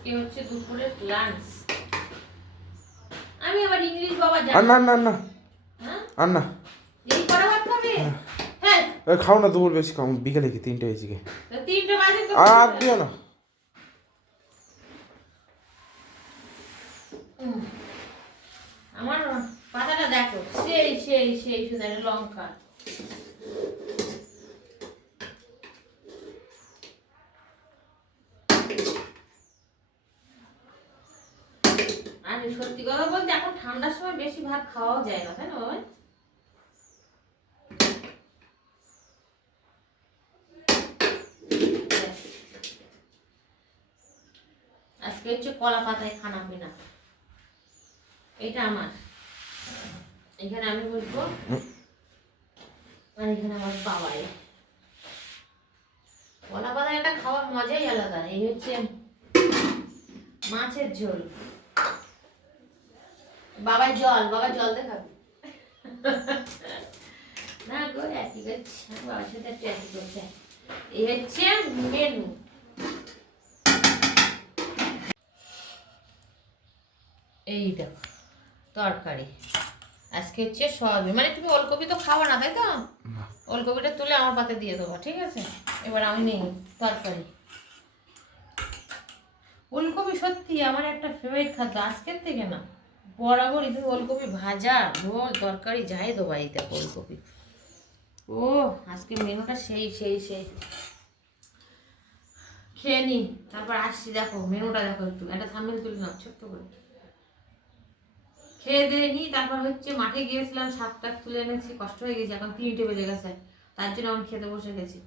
আজকে হচ্ছে দুপুরের লাঞ্চ। আমি আবার ইংলিশ বাবা জানি আর না না না হ্যাঁ আর না এই করা ভাত খাবে হ্যাঁ খাও না, দুপুর বেশি খাও, বিকেলে কি 3টে হয়েছে কি? 3টে বাজে তো আর দিও না। আমার পাতাটা দেখো, সেই সেই সেই সুন্দর লঙ্কা। আর সত্যি কথা বলতে এখন ঠান্ডার সময় বেশি ভাত খাওয়াও যায় না, তাই না বাবা? আজকে হচ্ছে কলা পাতায় খানা পিনা। এটা আমার, এখানে আমি বসবো আর এখানে আমার বাবাই। কলা পাতায় এটা খাওয়ার মজাই আলাদা। এই হচ্ছে মাছের ঝোল। বাবাই জল দেখাবে না গো, একই করছে বাবার সাথে একটু একই করছে। এই হচ্ছে মেনু। এই দেখো তরকারি আজকে হচ্ছে সয়াবিন, মানে তুমি ওলকপি তো খাওয়া না তাই তো? ওলকপিটা তুলে আমার পাতে দিয়ে দেবো, ঠিক আছে? এবার আমি নেই তরকারি। ওলকপি সত্যি আমার একটা ফেভারিট খাদ্য, আজকের থেকে না বরাবরই। তুমি ওলকপি ভাজা ঝোল তরকারি যাই দেবো, এই দেখো ওলকপি। ও আজকে মেনুটা সেই সেই সেই। খেয়ে নি, তারপর আসছি। দেখো মেনুটা দেখো, একটু একটা থাম্বনেল তুলে নাও ছোট্ট করে। খেয়ে দিয়ে নি, তারপর হচ্ছে মাঠে গিয়েছিলাম, শাক টাক তুলে এনেছি, কষ্ট হয়ে গেছে, এখন 3টে বেজে গেছে, তার জন্য আমি খেতে বসে গেছি।